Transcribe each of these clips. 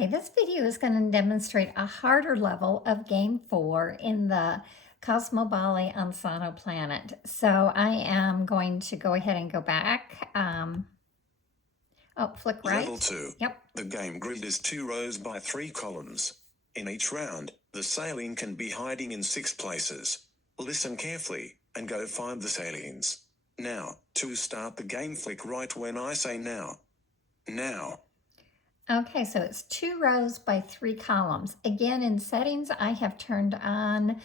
Okay, this video is going to demonstrate a harder level of Game 4 in the CosmoBally on Sonoplanet. So I am going to go ahead and go back. Flick right. Level 2. Yep. The game grid is 2 rows by 3 columns. In each round, the Salien can be hiding in 6 places. Listen carefully and go find the Saliens. Now, to start the game, flick right when I say now. Now. Okay, so it's 2 rows by 3 columns. Again, in settings, I have turned on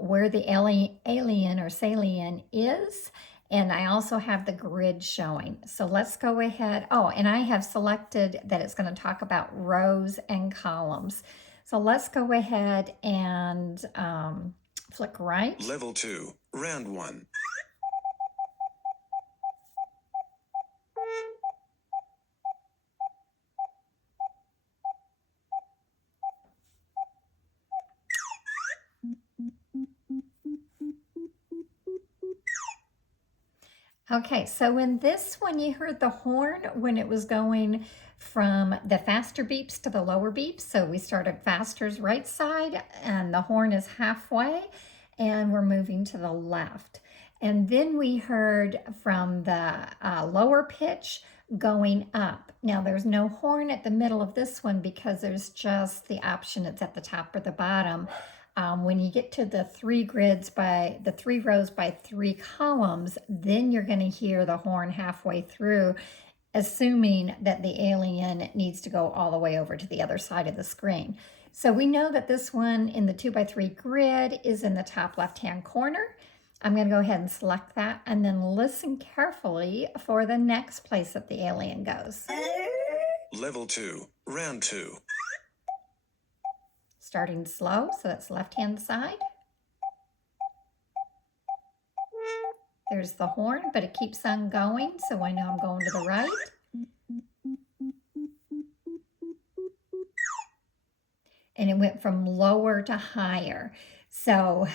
where the alien or Salien is, and I also have the grid showing. So let's go ahead. Oh, and I have selected that it's going to talk about rows and columns. So let's go ahead and flick right. Level 2, round 1. Okay, so in this one, you heard the horn when it was going from the faster beeps to the lower beeps. So we started faster's right side, and the horn is halfway, and we're moving to the left. And then we heard from the lower pitch going up. Now there's no horn at the middle of this one because there's just the option, it's at the top or the bottom. When you get to the 3 rows by 3 columns, then you're going to hear the horn halfway through, assuming that the alien needs to go all the way over to the other side of the screen. So we know that this one in the 2 by 3 grid is in the top left-hand corner. I'm going to go ahead and select that and then listen carefully for the next place that the alien goes. Level 2, round 2. Starting slow, so that's left-hand side. There's the horn, but it keeps on going, so I know I'm going to the right. And it went from lower to higher. So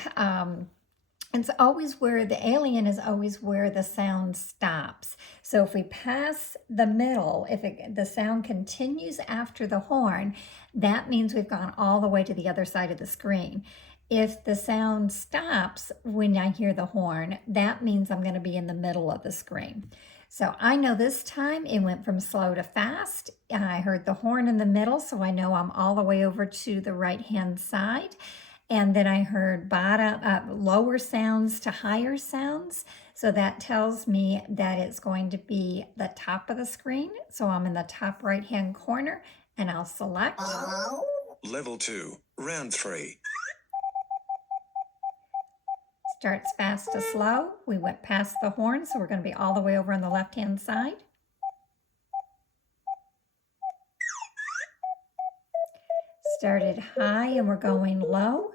it's always where the alien is always where the sound stops. So if we pass the middle, if the sound continues after the horn, that means we've gone all the way to the other side of the screen. If the sound stops when I hear the horn, that means I'm going to be in the middle of the screen. So I know this time it went from slow to fast. I heard the horn in the middle, so I know I'm all the way over to the right-hand side. And then I heard lower sounds to higher sounds. So that tells me that it's going to be the top of the screen. So I'm in the top right-hand corner and I'll select. Level 2, round 3. Starts fast to slow. We went past the horn, so we're going to be all the way over on the left-hand side. Started high and we're going low.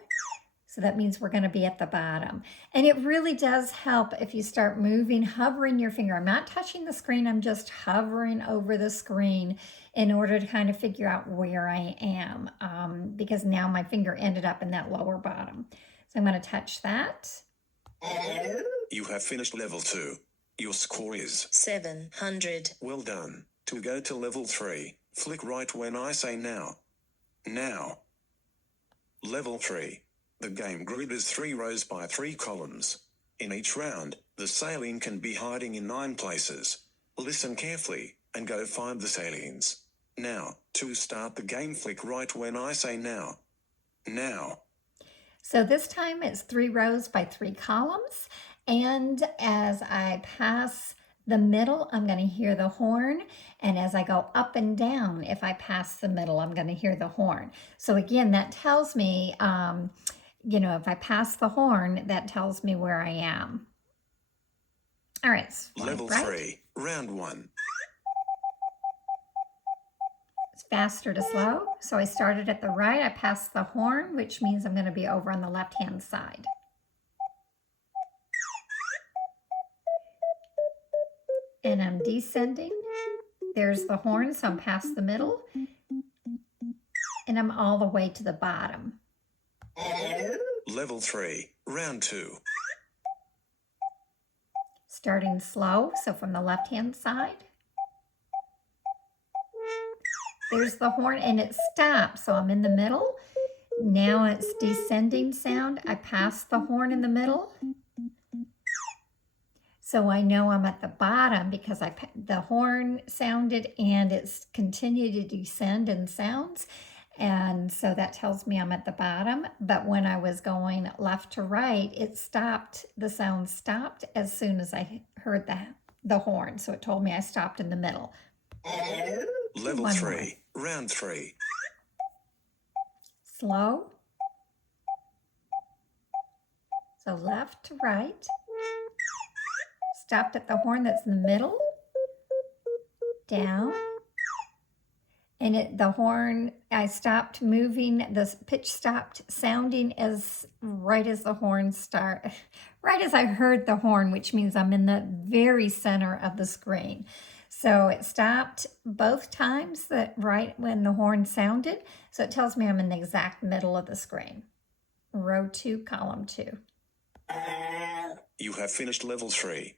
So that means we're going to be at the bottom. And it really does help if you start moving, hovering your finger. I'm not touching the screen, I'm just hovering over the screen in order to kind of figure out where I am, because now my finger ended up in that lower bottom. So I'm going to touch that. You have finished level 2. Your score is 700. Well done. To go to level 3, flick right when I say now. Now. Level 3. The game grid is 3 rows by 3 columns. In each round, the Salien can be hiding in 9 places. Listen carefully and go find the Saliens. Now, to start the game, flick right when I say now. Now. So this time it's 3 rows by 3 columns. And as I pass the middle, I'm going to hear the horn. And as I go up and down, if I pass the middle, I'm going to hear the horn. So again, that tells me, if I pass the horn, that tells me where I am. All right. Level 3, round 1. It's faster to slow. So I started at the right. I passed the horn, which means I'm going to be over on the left-hand side. And I'm descending. There's the horn, so I'm past the middle. And I'm all the way to the bottom. Level 3, round 2. Starting slow, so from the left-hand side. There's the horn, and it stopped, so I'm in the middle. Now it's descending sound. I pass the horn in the middle. So I know I'm at the bottom because the horn sounded and it's continued to descend in sounds. And so that tells me I'm at the bottom. But when I was going left to right, it stopped. The sound stopped as soon as I heard the horn. So it told me I stopped in the middle. Level One 3, round 3. Slow. So left to right. Stopped at the horn that's in the middle. Down. And the horn, I stopped moving, the pitch stopped sounding right as the horn right as I heard the horn, which means I'm in the very center of the screen. So it stopped both times right when the horn sounded. So it tells me I'm in the exact middle of the screen. Row 2, column 2. You have finished level 3.